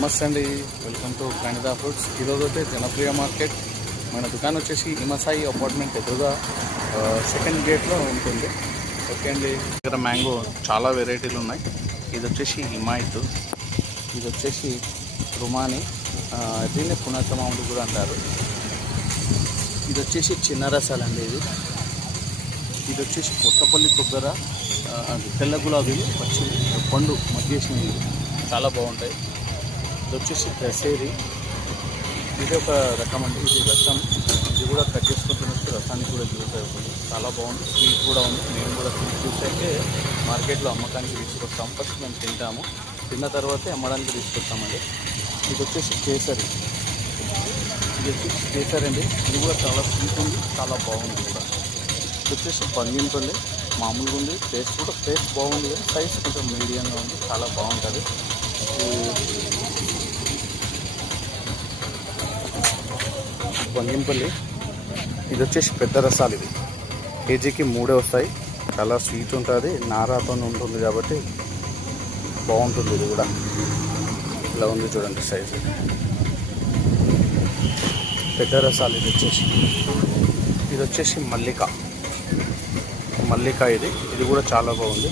నమస్తే అండి, welcome to ప్రణితా fruits. ఈరోజు అయితే జనప్రియ మార్కెట్. మన దుకాణం వచ్చేసి హిమసాయి అపార్ట్మెంట్ ఎదురుగా సెకండ్ గేట్లో ఉంటుంది. ఓకే అండి, ఇక్కడ మ్యాంగో చాలా వెరైటీలు ఉన్నాయి. ఇది వచ్చేసి హిమాయిత్, ఇది వచ్చేసి రుమాని, దీన్ని పునాత మామిడి కూడా అంటారు. ఇది వచ్చేసి చిన్న రసాలండి. ఇది వచ్చేసి కొత్తపల్లి కొబ్బర, తెల్ల గులాబీలు వచ్చి పండు మధ్యేసినవి చాలా బాగుంటాయి. ఇది వచ్చేసి దసేరి, ఇది ఒక రకం అండి. ఇది రసం, ఇది కూడా కట్ చేసుకుంటున్నట్టు రసానికి కూడా యూజ్ అవుతుంది. చాలా బాగుంది, స్వీట్ కూడా ఉంది. మేము కూడా స్వీట్ జ్యూస్ అయితే మార్కెట్లో అమ్మకానికి తీసుకొస్తాము. ఫస్ట్ మేము తింటాము, తిన్న తర్వాతే అమ్మడానికి తీసుకొస్తామండి. ఇది వచ్చేసి కేసరి, ఇది వచ్చేసి కేసరి అండి. ఇది కూడా చాలా స్వీట్ ఉంది, చాలా బాగుంది కూడా. ఇది వచ్చేసి బంగినపల్లి, మామూలుగా ఉంది. టేస్ట్ కూడా టేస్ట్ బాగుంది, కానీ సైజ్ కొంచెం మీడియంగా ఉంది, చాలా బాగుంటుంది. బంగినపల్లి, ఇది వచ్చేసి పెద్ద రసాలు. ఇది కేజీకి 3 వస్తాయి. చాలా స్వీట్ ఉంటుంది, నారాతో ఉంటుంది కాబట్టి బాగుంటుంది. ఇది కూడా ఇలా ఉంది చూడండి సైజు, పెద్ద రసాలు. ఇది వచ్చేసి మల్లిక, ఇది కూడా చాలా బాగుంది.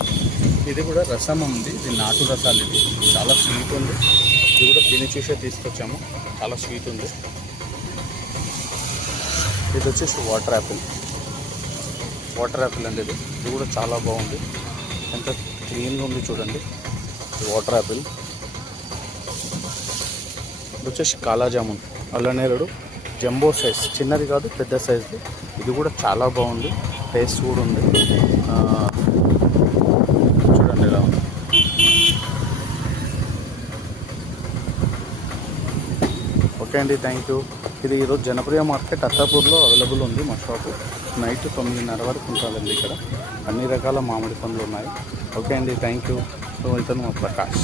ఇది కూడా రసం ఉంది, ఇది నాటు రసాలు. ఇది చాలా స్వీట్ ఉంది. ఇది కూడా తిని చూసే తీసుకొచ్చాము, చాలా స్వీట్ ఉంది. ఇది వచ్చేసి వాటర్ యాపిల్ అండి. ఇది కూడా చాలా బాగుంది, ఎంత క్లీన్గా ఉంది చూడండి. Water Apple. ఇది వచ్చేసి కాలా జామున్, అల్లనేరుడు, జంబో సైజ్, చిన్నది కాదు పెద్ద సైజు. ఇది కూడా చాలా బాగుంది, టేస్ట్ కూడా ఉంది. చూడండి ఎలా ఉంది. ఓకే అండి, థ్యాంక్ యూ. ఇది ఈరోజు జనప్రియ మార్కెట్ అత్తాపూర్లో అవైలబుల్ ఉంది. మా షాపు నైట్ 9:30 వరకు ఉంటుందండి. ఇక్కడ అన్ని రకాల మామిడి పండ్లు ఉన్నాయి. ఓకే అండి, థ్యాంక్ యూ. సో ఇతను మా ప్రకాష్.